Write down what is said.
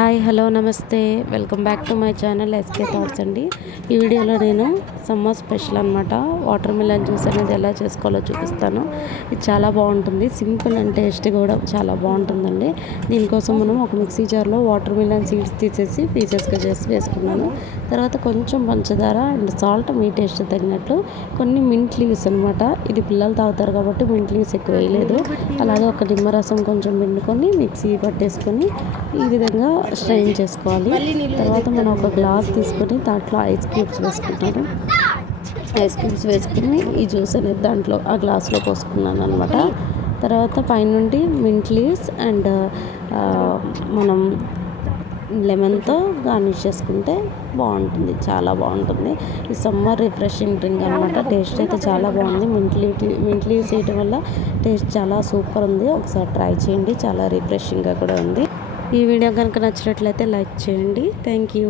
Hi hello నమస్తే welcome back to my channel SK thoughts అండి. ఈ వీడియోలో నేను సమ్మర్ స్పెషల్ అనమాట వాటర్ మిలన్ జ్యూస్ అనేది ఎలా చేసుకోవాలో చూపిస్తాను. ఇది చాలా బాగుంటుంది, సింపుల్ అండ్ టేస్టీ కూడా చాలా బాగుంటుందండి. దీనికోసం మనం ఒక మిక్సీ జార్లో వాటర్ మిలన్ సీడ్స్ తీసేసి పీసెస్గా చేసి వేసుకున్నాను. తర్వాత కొంచెం పంచదార అండ్ సాల్ట్ మీ టేస్ట్ తగినట్లు, కొన్ని మింట్ లీవ్స్ అనమాట. ఇది పిల్లలు తాగుతారు కాబట్టి మింట్ లీవ్స్ ఎక్కువ వేయలేదు. అలాగే ఒక నిమ్మరసం కొంచెం పిండుకొని మిక్సీ పట్టేసుకొని ఈ విధంగా స్ట్రెయిన్ చేసుకోవాలి. తర్వాత మనం ఒక గ్లాస్ తీసుకొని దాంట్లో ఐస్ క్యూబ్స్ వేసుకుంటాను. ఐస్ క్యూబ్స్ వేసుకుని ఈ జ్యూస్ అనేది దాంట్లో ఆ గ్లాస్లో పోసుకున్నాను అనమాట. తర్వాత పైనుండి మింట్ లీవ్స్ అండ్ మనం లెమన్తో గార్నిష్ చేసుకుంటే బాగుంటుంది, చాలా బాగుంటుంది. ఈ సమ్మర్ రిఫ్రెషింగ్ డ్రింక్ అనమాట. టేస్ట్ అయితే చాలా బాగుంది. మింట్ లీవ్స్ వేయటం వల్ల టేస్ట్ చాలా సూపర్ ఉంది. ఒకసారి ట్రై చేయండి, చాలా రిఫ్రెషింగ్గా కూడా ఉంది. ఈ వీడియో కనుక నచ్చినట్లయితే లైక్ చేయండి. Thank you.